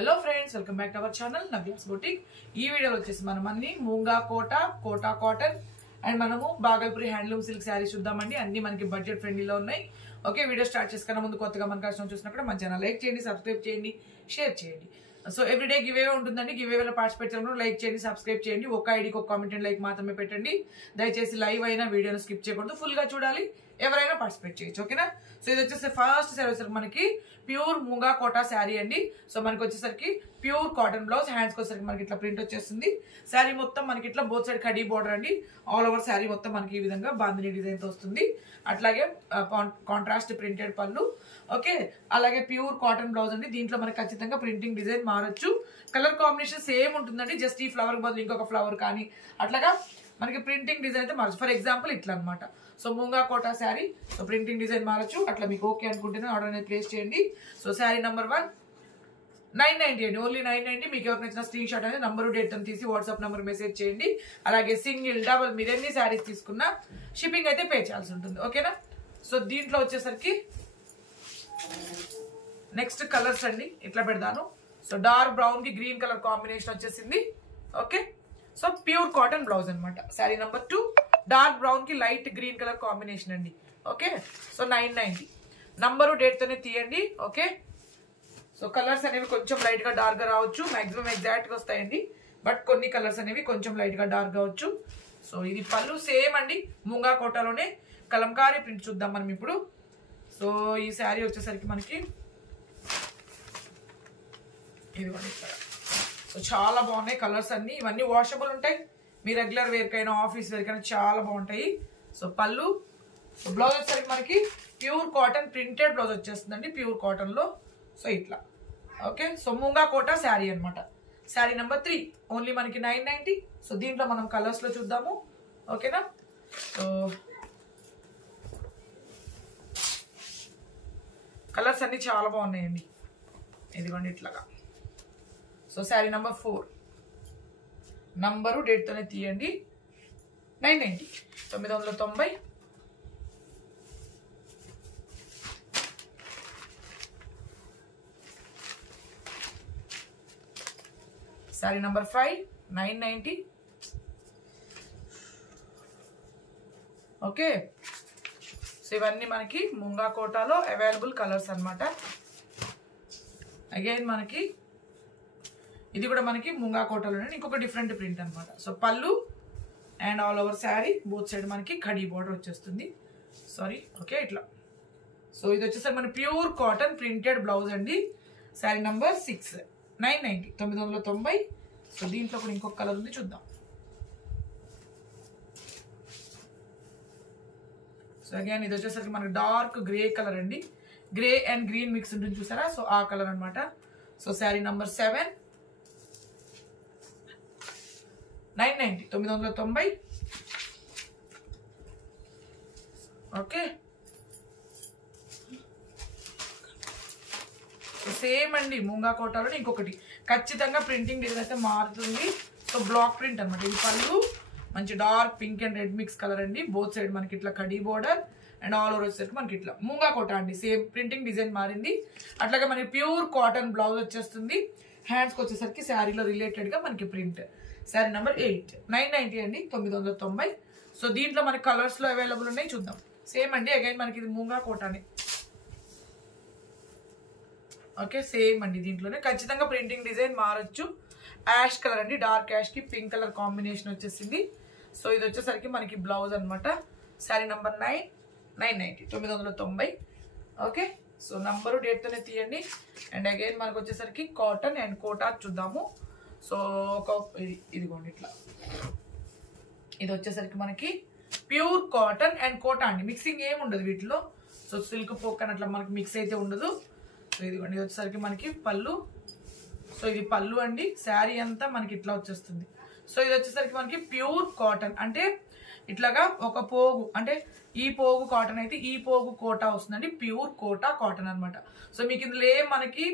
Hello friends, welcome back to our channel Navya's boutique. ఈ వీడియోలో వచ్చేసి మనం అన్ని మూంగా కోటా కాటన్ అండ్ మనము బాగల్పూరి హ్యాండ్లూమ్ సిల్క్ శారీస్ చూద్దామండి. అన్ని మనకి బడ్జెట్ ఫ్రెండ్లీలో ఉన్నాయి. ఓకే, వీడియో స్టార్ట్ చేసుకున్న ముందు కొత్తగా మన కష్టం చూసినప్పుడు మన ఛానల్ లైక్ చేయండి, సబ్స్క్రైబ్ చేయండి, షేర్ చేయండి. సో ఎవ్రీడే గివ్ అవే ఉంటుందండి. గివ్ అవేలో పార్టిసిపేట్ చేయడం లైక్ చేయండి, సబ్స్క్రైబ్ చేయండి. ఒక ఐడికి ఒక కామెంట్ అండ్ లైక్ మాత్రమే పెట్టండి. దయచేసి లైవ్ అయినా వీడియోని స్కిప్ చేయకూడదు, ఫుల్ గా చూడాలి. ఎవరైనా పార్టిసిపేట్ చేయొచ్చు, ఓకేనా? సో ఇది వచ్చేసి ఫస్ట్ శారీ వచ్చేసరికి మనకి ప్యూర్ మూంగా కోటా శారీ అండి. సో మనకి వచ్చేసరికి ప్యూర్ కాటన్ బ్లౌజ్, హ్యాండ్స్ వచ్చేసరికి మనకి ఇట్లా ప్రింట్ వచ్చేస్తుంది. శారీ మొత్తం మనకి ఇట్లా బోత్ సైడ్ కడీ బోర్డర్ అండి. ఆల్ ఓవర్ శారీ మొత్తం మనకి ఈ విధంగా బాందిని డిజైన్ తో వస్తుంది. అట్లాగే కాంట్రాస్ట్ ప్రింటెడ్ పళ్ళు, ఓకే. అలాగే ప్యూర్ కాటన్ బ్లౌజ్ అండి. దీంట్లో మనకి ఖచ్చితంగా ప్రింటింగ్ డిజైన్ మారచ్చు. కలర్ కాంబినేషన్ సేమ్ ఉంటుందండి. జస్ట్ ఈ ఫ్లవర్ బదులు ఇంకొక ఫ్లవర్ కానీ అట్లాగా మనకి ప్రింటింగ్ డిజైన్ అయితే మారచ్చు. ఫర్ ఎగ్జాంపుల్ ఇట్లా అనమాట. So Moonga Kota sari, so printing design మారచ్చు. అట్లా మీకు ఓకే అనుకుంటేనే ఆర్డర్ అనేది ప్లేస్ చేయండి. సో శారీ నెంబర్ 1 990 అండి, ఓన్లీ 990. మీకు ఎవరికి నచ్చిన స్క్రీన్ షాట్ అనేది నంబరు డేట్ అని తీసి వాట్సాప్ నెంబర్ మెసేజ్ చేయండి. అలాగే సింగిల్ డబుల్ మీరు ఎన్ని శారీస్ తీసుకున్నా షిప్పింగ్ అయితే పే చేయాల్సి ఉంటుంది, ఓకేనా? సో దీంట్లో వచ్చేసరికి నెక్స్ట్ కలర్స్ అండి, ఇట్లా పెడతాను. సో డార్క్ బ్రౌన్ కి గ్రీన్ కలర్ కాంబినేషన్ వచ్చేసింది, okay. So pure cotton blouse అనమాట. శారీ నెంబర్ 2 డార్క్ బ్రౌన్ కి లైట్ గ్రీన్ కలర్ కాంబినేషన్ అండి, ఓకే. సో 990 నంబరు డేట్ తోనే తీయండి, ఓకే. సో కలర్స్ అనేవి కొంచెం లైట్ గా డార్క్ గా రావచ్చు, మాక్సిమం ఎగ్జాక్ట్ గా వస్తాయండి. బట్ కొన్ని కలర్స్ అనేవి కొంచెం లైట్ గా డార్క్ కావచ్చు. సో ఇది పళ్ళు సేమ్ అండి, మూంగా కోటాలోనే కలంకారీ ప్రింట్ చూద్దాం మనం ఇప్పుడు. సో ఈ శారీ వచ్చేసరికి మనకి ఇది సో చాలా బాగున్నాయి కలర్స్ అన్ని. ఇవన్నీ వాషబుల్ ఉంటాయి. మీ రెగ్యులర్ వేర్ కైనా ఆఫీస్ వేర్ కైనా చాలా బాగుంటాయి. సో పళ్ళు, సో బ్లౌజ్ వచ్చేసరికి మనకి ప్యూర్ కాటన్ ప్రింటెడ్ బ్లౌజ్ వచ్చేస్తుందండి, ప్యూర్ కాటన్ లో. సో ఇట్లా, ఓకే. సో మూంగా కోటా శారీ అనమాట. శారీ నెంబర్ 3 ఓన్లీ మనకి 990. సో దీంట్లో మనం కలర్స్ లో చూద్దాము, ఓకేనా? సో కలర్స్ అన్ని చాలా బాగున్నాయండి. ఇదిగోండి ఇట్లాగా. So sari number 4 number date తోనే తీయండి. 990 990. Sari number 5 990, okay. సో ఇవన్నీ మనకి మూంగా కోటాలో అవైలబుల్ కలర్స్ అనమాట. అగైన్ మనకి ఇది కూడా మనకి మూంగా కోటాలోనే ఇంకొక డిఫరెంట్ ప్రింట్ అనమాట. సో పళ్ళు and all over sari both side మనకి ఖడీ బోర్డర్ వచ్చేస్తుంది, సారీ, ఓకే. ఇట్లా. సో ఇది వచ్చేసరికి మన ప్యూర్ కాటన్ ప్రింటెడ్ బ్లౌజ్ అండి. శారీ నంబర్ 6 990 990. సో దీంట్లో కూడా ఇంకొక కలర్ ఉంది, చూద్దాం. సో అగైన్ ఇది వచ్చేసరికి మనకి డార్క్ గ్రే కలర్ అండి. గ్రే అండ్ గ్రీన్ మిక్స్ ఉంటుంది చూసారా, సో ఆ కలర్ అనమాట. So sari number 7 990 990, okay. Same అండి మూంగా కోటాలో ఇంకొకటి ఖచ్చితంగా ప్రింటింగ్ డిజైన్ అయితే మారుతుంది. సో బ్లాక్ ప్రింట్ అనమాట. ఇది పళ్ళు మంచి dark pink and red mix colour అండి. బోత్ సైడ్ మనకి ఇట్లా khadi border and all over వచ్చేసరికి మనకి ఇట్లా మూంగా కోటా అండి. సేమ్ ప్రింటింగ్ డిజైన్ మారింది. అట్లాగే మనకి ప్యూర్ కాటన్ బ్లౌజ్ వచ్చేస్తుంది. హ్యాండ్స్కి వచ్చేసరికి శారీలో రిలేటెడ్ గా మనకి ప్రింట్. శారీ నెంబర్ 8 990 అండి, 990. సో దీంట్లో మనకి కలర్స్ లో అవైలబుల్ ఉన్నాయి, చూద్దాం. సేమ్ అండి, అగైన్ మనకి ఇది మూంగా కోటానే, ఓకే. సేమ్ అండి, దీంట్లోనే ఖచ్చితంగా ప్రింటింగ్ డిజైన్ మారచ్చు. యాష్ కలర్ అండి, డార్క్ యాష్ కి పింక్ కలర్ కాంబినేషన్ వచ్చేసింది. సో ఇది వచ్చేసరికి మనకి బ్లౌజ్ అనమాట. Sari number 990 990, okay. So number date తోనే తీయండి. అండ్ అగైన్ మనకు వచ్చేసరికి కాటన్ అండ్ కోటా చూద్దాము. సో ఒక ఇదిగోండి ఇట్లా. ఇది వచ్చేసరికి మనకి ప్యూర్ కాటన్ అండ్ కోటా అండి. మిక్సింగ్ ఏమి ఉండదు వీటిలో. సో సిల్క్ పోక్ అట్లా మనకి మిక్స్ అయితే ఉండదు. సో ఇదిగోండి ఇది వచ్చేసరికి మనకి పళ్ళు. సో ఇది పళ్ళు అండి. శారీ అంతా మనకి ఇట్లా వచ్చేస్తుంది. సో ఇది వచ్చేసరికి మనకి ప్యూర్ కాటన్ అంటే ఇట్లాగా ఒక పోగు, అంటే ఈ పోగు కాటన్ అయితే ఈ పోగు కోటా వస్తుందండి. ప్యూర్ కోటా కాటన్ అనమాట. సో మీకు ఇందులో ఏం మనకి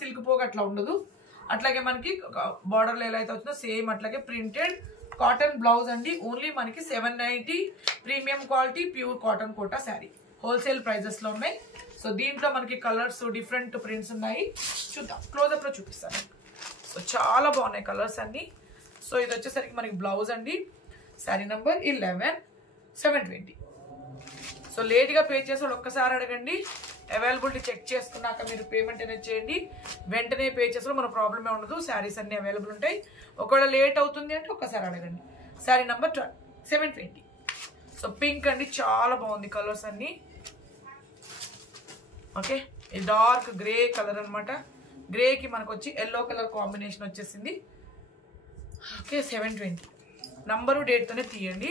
సిల్క్ పోగు అట్లా ఉండదు. అట్లాగే మనకి బార్డర్లో ఎలా అయితే వచ్చిందో సేమ్ అట్లాగే ప్రింటెడ్ కాటన్ బ్లౌజ్ అండి. ఓన్లీ మనకి 790 premium quality pure cotton Kota sari. Wholesale prices లో ఉన్నాయి. సో దీంట్లో మనకి కలర్స్ డిఫరెంట్ ప్రింట్స్ ఉన్నాయి, చూద్దాం క్లోజప్ లో చూపిస్తాను. సో చాలా బాగున్నాయి కలర్స్ అన్ని. సో ఇది వచ్చేసరికి మనకి బ్లౌజ్ అండి, శారీ నంబర్ 11, 720. సో లేట్గా పే చేసి వాళ్ళు ఒక్కసారి అడగండి, అవైలబిలిటీ చెక్ చేసుకున్నాక మీరు పేమెంట్ అనేది చేయండి. వెంటనే పే చేసిన మన ప్రాబ్లమే ఉండదు, శారీస్ అన్ని అవైలబుల్ ఉంటాయి. ఒకవేళ లేట్ అవుతుంది అంటే ఒక్కసారి అడగండి. శారీ నంబర్ 720. సో పింక్ అండి, చాలా బాగుంది కలర్స్ అన్ని. ఓకే, ఇది డార్క్ గ్రే కలర్ అనమాట. గ్రేకి మనకు వచ్చి ఎల్లో కలర్ కాంబినేషన్ వచ్చేసింది. ఓకే, 720. నంబరు డేట్తోనే తీయండి.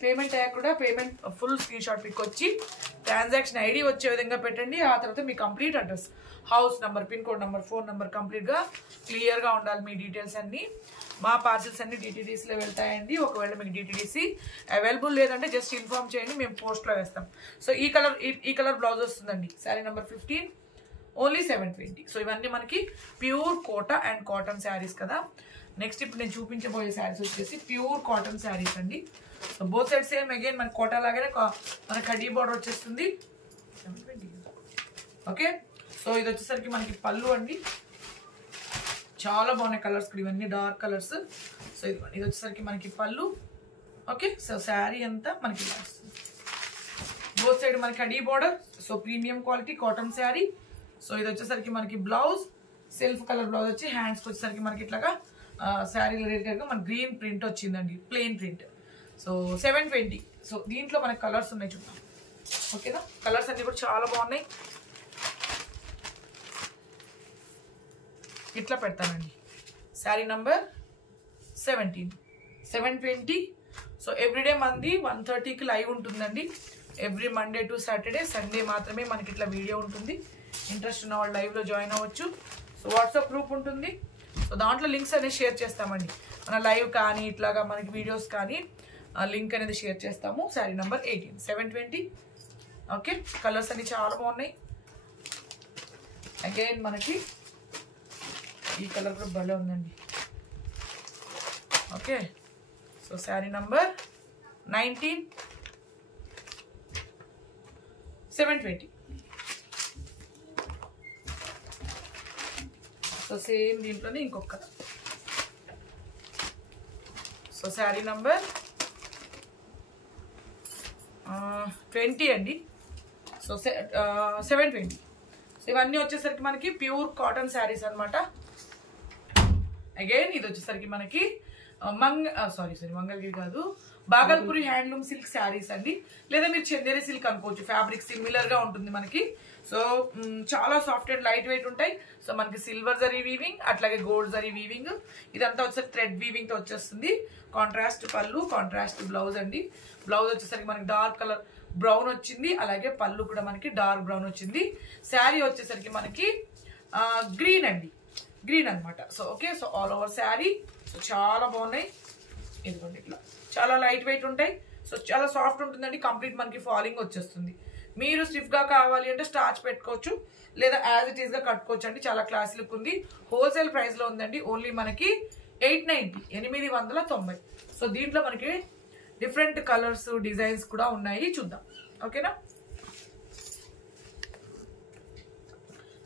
పేమెంట్ అయ్యాక కూడా payment full screenshot pic వచ్చి ట్రాన్సాక్షన్ ఐడి వచ్చే విధంగా పెట్టండి. ఆ తర్వాత మీ complete address, house number, pin code number, phone number కంప్లీట్గా క్లియర్గా ఉండాలి మీ డీటెయిల్స్ అన్నీ. మా పార్సిల్స్ అన్ని డిటీడీసీలో వెళ్తాయండి. ఒకవేళ మీకు డిటీడీసీ అవైలబుల్ లేదంటే జస్ట్ ఇన్ఫార్మ్ చేయండి, మేము పోస్ట్లో వేస్తాం. సో ఈ కలర్ బ్లౌజ్ వస్తుందండి, శారీ నెంబర్ 15, ఓన్లీ 720. సో ఇవన్నీ మనకి pure Kota and cotton saris కదా. నెక్స్ట్ ఇప్పుడు నేను చూపించబోయే శారీస్ వచ్చేసి ప్యూర్ కాటన్ శారీస్ అండి. So both side same again మన కోటా లాగానే మన కడ్డీ బార్డర్ వచ్చేస్తుంది. ఓకే, సో ఇది వచ్చేసరికి మనకి పళ్ళు అండి, చాలా బాగున్నాయి కలర్స్, ఇవన్నీ డార్క్ కలర్స్. సో ఇది వచ్చేసరికి మనకి పళ్ళు. ఓకే, సో శారీ అంతా మనకి ఇలా వస్తుంది. బోత్ సైడ్ మనకి కడ్డీ border, so premium quality cotton sari. So ఇది వచ్చేసరికి మనకి బ్లౌజ్, సెల్ఫ్ కలర్ బ్లౌజ్ వచ్చి హ్యాండ్స్కి వచ్చేసరికి మనకి ఇట్లాగా శారీ రిలేటెడ్గా మన గ్రీన్ ప్రింట్ వచ్చిందండి, ప్లెయిన్ ప్రింట్. సో 720. సో దీంట్లో మనకి కలర్స్ ఉన్నాయి, చూద్దాం. ఓకేనా, కలర్స్ అన్ని కూడా చాలా బాగున్నాయి. ఇట్లా పెడతానండి, శారీ నంబర్ 17, 720. సో ఎవ్రీడే మంది 1:30కి లైవ్ ఉంటుందండి. Every Monday to Saturday, Sunday మాత్రమే మనకి ఇట్లా వీడియో ఉంటుంది. ఇంట్రెస్ట్ ఉన్న వాళ్ళు లైవ్లో జాయిన్ అవ్వచ్చు. సో వాట్సాప్ గ్రూప్ ఉంటుంది, సో దాంట్లో లింక్స్ అనేది షేర్ చేస్తామండి. మన లైవ్ కానీ ఇట్లాగా మనకి వీడియోస్ కానీ లింక్ అనేది షేర్ చేస్తాము. శారీ నెంబర్ 18, 720. ఓకే, కలర్స్ అన్ని చాలా బాగున్నాయి. అగైన్ మనకి ఈ కలర్ కూడా భలే ఉందండి. Okay, so sari number 19, 720. So same దీంట్లోనే ఇంకొక కలర్. సో శారీ నంబర్ 20 అండి. సో 720. సో ఇవన్నీ వచ్చేసరికి మనకి ప్యూర్ కాటన్ శారీస్ అనమాట. అగైన్ ఇది వచ్చేసరికి మనకి మంగళగిరి కాదు, బాగల్పూరి హ్యాండ్లూమ్ సిల్క్ శారీస్ అండి. లేదా మీరు చందేరి సిల్క్ అనుకోవచ్చు, ఫ్యాబ్రిక్ సిమిలర్ గా ఉంటుంది మనకి. సో చాలా సాఫ్ట్ అండ్ లైట్ వెయిట్ ఉంటాయి. సో మనకి సిల్వర్ జరీ వీవింగ్, అట్లాగే గోల్డ్ జరీ వీవింగ్, ఇదంతా వచ్చేసరికి థ్రెడ్ వీవింగ్ తో వచ్చేస్తుంది. కాంట్రాస్ట్ పళ్ళు, కాంట్రాస్ట్ బ్లౌజ్ అండి. బ్లౌజ్ వచ్చేసరికి మనకి డార్క్ కలర్ బ్రౌన్ వచ్చింది, అలాగే పళ్ళు కూడా మనకి డార్క్ బ్రౌన్ వచ్చింది. శారీ వచ్చేసరికి మనకి గ్రీన్ అండి, గ్రీన్ అనమాట. So okay, so all over sari. So చాలా బాగున్నాయి. ఇదిగోండి ఇట్లా చాలా లైట్ వెయిట్ ఉంటాయి. సో చాలా సాఫ్ట్ ఉంటుందండి. కంప్లీట్ మనకి ఫాలింగ్ వచ్చేస్తుంది. మీరు స్టిఫ్ గా కావాలి అంటే స్టార్చ్ పెట్టుకోవచ్చు, లేదా యాజ్ ఇట్ ఈస్ గా కట్టుకోవచ్చు అండి. చాలా క్లాస్ లుక్ ఉంది. హోల్సేల్ ప్రైస్ లో ఉందండి. ఓన్లీ మనకి 890, 890. సో దీంట్లో మనకి డిఫరెంట్ కలర్స్, డిజైన్స్ కూడా ఉన్నాయి, చూద్దాం. ఓకేనా,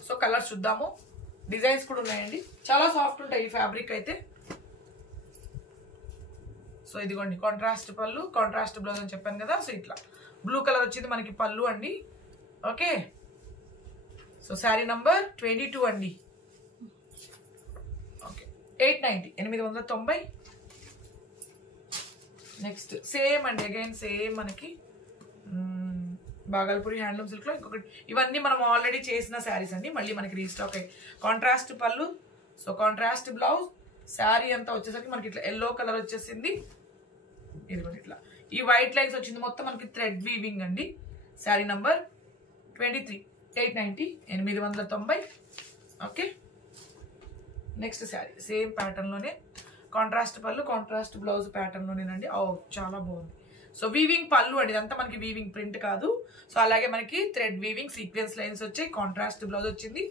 సో కలర్స్ చూద్దాము. డిజైన్స్ కూడా ఉన్నాయండి, చాలా సాఫ్ట్ ఉంటాయి ఈ ఫ్యాబ్రిక్ అయితే. సో ఇదిగోండి కాంట్రాస్ట్ పళ్ళు, కాంట్రాస్ట్ బ్లౌజ్ అని చెప్పాను కదా. సో ఇట్లా బ్లూ కలర్ వచ్చింది మనకి పళ్ళు అండి. ఓకే, సో శారీ నంబర్ 22 అండి. ఓకే, 890, 890. నెక్స్ట్ సేమ్ అండి, అగైన్ సేమ్ మనకి బాగల్పూరి హ్యాండ్లూమ్ సిల్క్ లో ఇంకొకటి. ఇవన్నీ మనం ఆల్రెడీ చేసిన శారీస్ అండి, మళ్ళీ మనకి రీస్టాక్ అయ్యి. కాంట్రాస్ట్ పళ్ళు, సో కాంట్రాస్ట్ బ్లౌజ్. శారీ అంతా వచ్చేసరికి మనకి ఇట్లా ఎల్లో కలర్ వచ్చేసింది. ఇది కూడా ఇట్లా ఈ వైట్ లైన్స్ వచ్చింది మొత్తం మనకి థ్రెడ్ వీవింగ్ అండి. Sari number 23, 890, 890. Okay, next sari same pattern లోనే కాంట్రాస్ట్ పళ్ళు, కాంట్రాస్ట్ బ్లౌజ్ ప్యాటర్న్ లోనేనండి. చాలా బాగుంది. సో వీవింగ్ పళ్ళు అండి, ఇదంతా మనకి వీవింగ్ ప్రింట్ కాదు. సో అలాగే మనకి థ్రెడ్ వీవింగ్ సీక్వెన్స్ లైన్స్ వచ్చాయి. కాంట్రాస్ట్ బ్లౌజ్ వచ్చింది.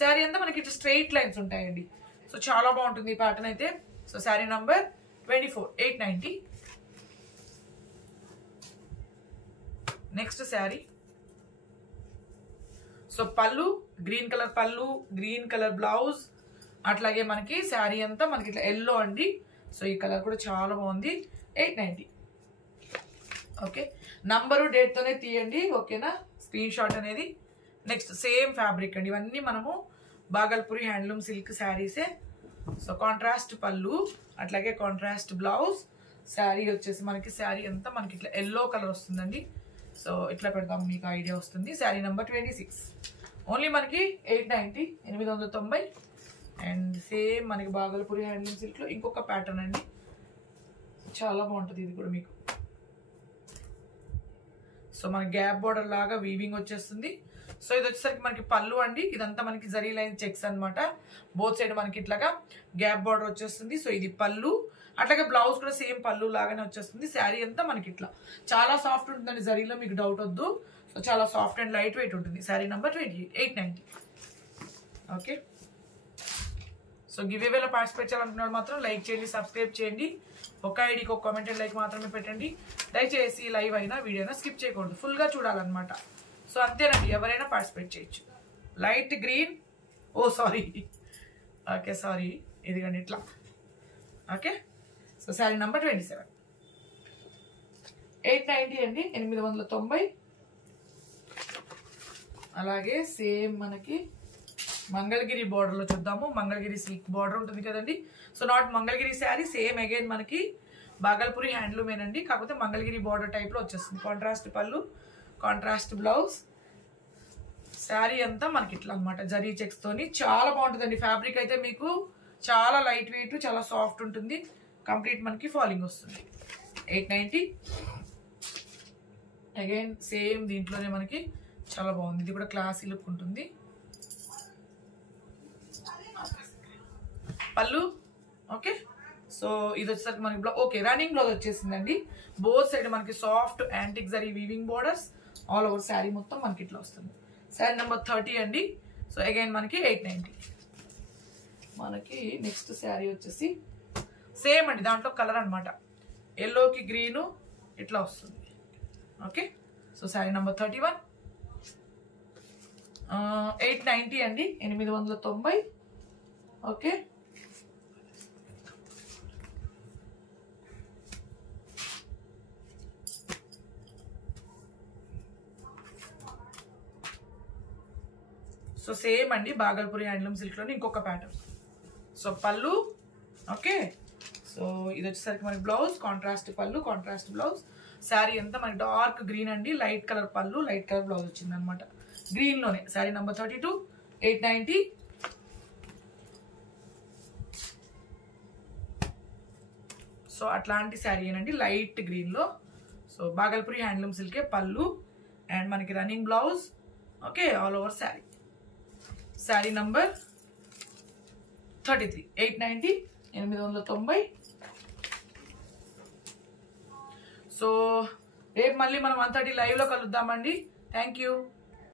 శారీ అంతా మనకి ఇట్లా స్ట్రైట్ లైన్స్ ఉంటాయండి. సో చాలా బాగుంటుంది ఈ ప్యాటర్న్ అయితే. So sari number 24, 890. Next sari so పళ్ళు గ్రీన్ కలర్ పళ్ళు, గ్రీన్ కలర్ బ్లౌజ్, అట్లాగే మనకి శారీ అంతా మనకి ఇట్లా ఎల్లో అండి. సో ఈ కలర్ కూడా చాలా బాగుంది. 890. ఓకే, నంబరు డేట్తోనే తీయండి, ఓకేనా, స్క్రీన్ షాట్ అనేది. నెక్స్ట్ సేమ్ ఫ్యాబ్రిక్ అండి, ఇవన్నీ మనము బాగల్పూరి హ్యాండ్లూమ్ సిల్క్ శారీసే. సో కాంట్రాస్ట్ పళ్ళు, అట్లాగే కాంట్రాస్ట్ బ్లౌజ్. శారీ వచ్చేసి మనకి శారీ అంతా మనకి ఇట్లా ఎల్లో కలర్ వస్తుందండి. సో ఇట్లా పెడదాం, మీకు ఐడియా వస్తుంది. శారీ నెంబర్ 26, ఓన్లీ మనకి 890, 890. అండ్ సేమ్ మనకి బాగల్పూరి హ్యాండ్లూమ్ సిల్క్లో ఇంకొక ప్యాటర్న్ అండి, చాలా బాగుంటుంది ఇది కూడా మీకు. సో మన గ్యాప్ బోర్డర్ లాగా వీవింగ్ వచ్చేస్తుంది. సో ఇది వచ్చేసరికి మనకి పళ్ళు అండి, ఇదంతా మనకి జరీ లైన్ చెక్స్ అనమాట. బోత్ సైడ్ మనకి ఇట్లాగా గ్యాప్ బోర్డర్ వచ్చేస్తుంది. సో ఇది పళ్ళు, అట్లాగే బ్లౌజ్ కూడా సేమ్ పళ్ళు లాగానే వచ్చేస్తుంది. శారీ అంతా మనకి ఇట్లా చాలా సాఫ్ట్ ఉంటుందండి, జరీలో మీకు డౌట్ వద్దు. సో చాలా సాఫ్ట్ అండ్ లైట్ వెయిట్ ఉంటుంది. Sari number 28, 890. Okay, so give అవేలో పార్టిసిపేట్ చేయాలనుకున్నాడు మాత్రం లైక్ చేయండి, సబ్స్క్రైబ్ చేయండి. ఒక ఐడికి ఒక కామెంట్ అండ్ లైక్ మాత్రమే పెట్టండి. దయచేసి లైవ్ అయినా వీడియో అయినా స్కిప్ చేయకూడదు, ఫుల్గా చూడాలన్నమాట. సో అంతేనండి, ఎవరైనా పార్టిసిపేట్ చేయొచ్చు. లైట్ గ్రీన్, ఓ సారీ, ఓకే సారీ, ఇదిగండి ఇట్లా. ఓకే, సో శారీ నెంబర్ 27, 890 అండి, 890. అలాగే సేమ్ మనకి మంగళగిరి బార్డర్లో చూద్దాము. మంగళగిరి సిల్క్ బార్డర్ ఉంటుంది కదండి. So not Mangalagiri sari, same again మనకి బాగల్పూరి హ్యాండ్లూమేనండి, కాకపోతే మంగళగిరి బార్డర్ టైప్లో వచ్చేస్తుంది. కాంట్రాస్ట్ పళ్ళు, కాంట్రాస్ట్ బ్లౌజ్. శారీ అంతా మనకి ఇట్లా అనమాట జరీ చెక్స్ తోని. చాలా బాగుంటుందండి ఫ్యాబ్రిక్ అయితే, మీకు చాలా లైట్ వెయిట్, చాలా సాఫ్ట్ ఉంటుంది. కంప్లీట్ మనకి ఫాలింగ్ వస్తుంది. 890. అగైన్ సేమ్ దీంట్లోనే మనకి చాలా బాగుంది, ఇది కూడా క్లాసీ లుక్ ఉంటుంది. పళ్ళు ఓకే. సో ఇది వచ్చేసరికి మనకి ఓకే రన్నింగ్ బ్లౌజ్ వచ్చేసిందండి. బోత్ సైడ్ మనకి soft antique zari weaving borders, all over sari మొత్తం మనకి ఇట్లా వస్తుంది. శారీ నెంబర్ 30 అండి. సో అగైన్ మనకి 890. మనకి నెక్స్ట్ శారీ వచ్చేసి సేమ్ అండి, దాంట్లో కలర్ అనమాట, ఎల్లోకి గ్రీను ఇట్లా వస్తుంది. ఓకే, సో శారీ నెంబర్ 31, 890 అండి, 890. ఓకే, సో సేమ్ అండి బాగల్పూరి హ్యాండ్లూమ్ సిల్క్లోని ఇంకొక ప్యాటర్న్. సో పళ్ళు ఓకే. సో ఇది వచ్చేసరికి మనకి బ్లౌజ్, కాంట్రాస్ట్ పళ్ళు, కాంట్రాస్ట్ బ్లౌజ్. శారీ అంతా మనకి డార్క్ గ్రీన్ అండి, లైట్ కలర్ పళ్ళు, లైట్ కలర్ బ్లౌజ్ వచ్చింది అనమాట గ్రీన్లోనే. శారీ నెంబర్ 32, 890. సో అట్లాంటి శారీ ఏనండి లైట్ గ్రీన్లో. సో బాగల్పూరి హ్యాండ్లూమ్ సిల్కే పళ్ళు అండ్ మనకి running blouse. Okay, all over sari. Sari number 33, 890, 890. So రేపు మళ్ళీ మనం 1:30 లైవ్లో కలుద్దామండి. Thank you.